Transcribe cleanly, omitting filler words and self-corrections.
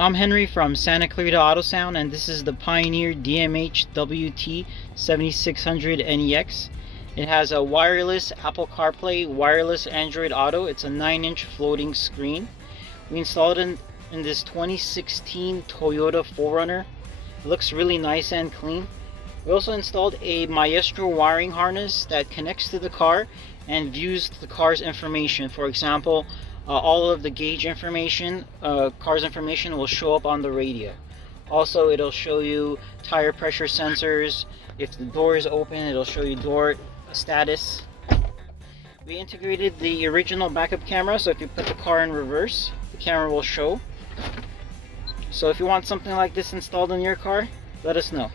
I'm Henry from Santa Clarita Auto Sound, and this is the Pioneer DMH-WT7600NEX. It has a wireless Apple CarPlay, wireless Android Auto. It's a 9-inch floating screen. We installed it in this 2016 Toyota 4Runner. It looks really nice and clean. We also installed a Maestro wiring harness that connects to the car and views the car's information. For example, all of the gauge information, car's information will show up on the radio. Also, it'll show you tire pressure sensors. If the door is open, it'll show you door status. We integrated the original backup camera, so if you put the car in reverse, the camera will show. So if you want something like this installed in your car, let us know.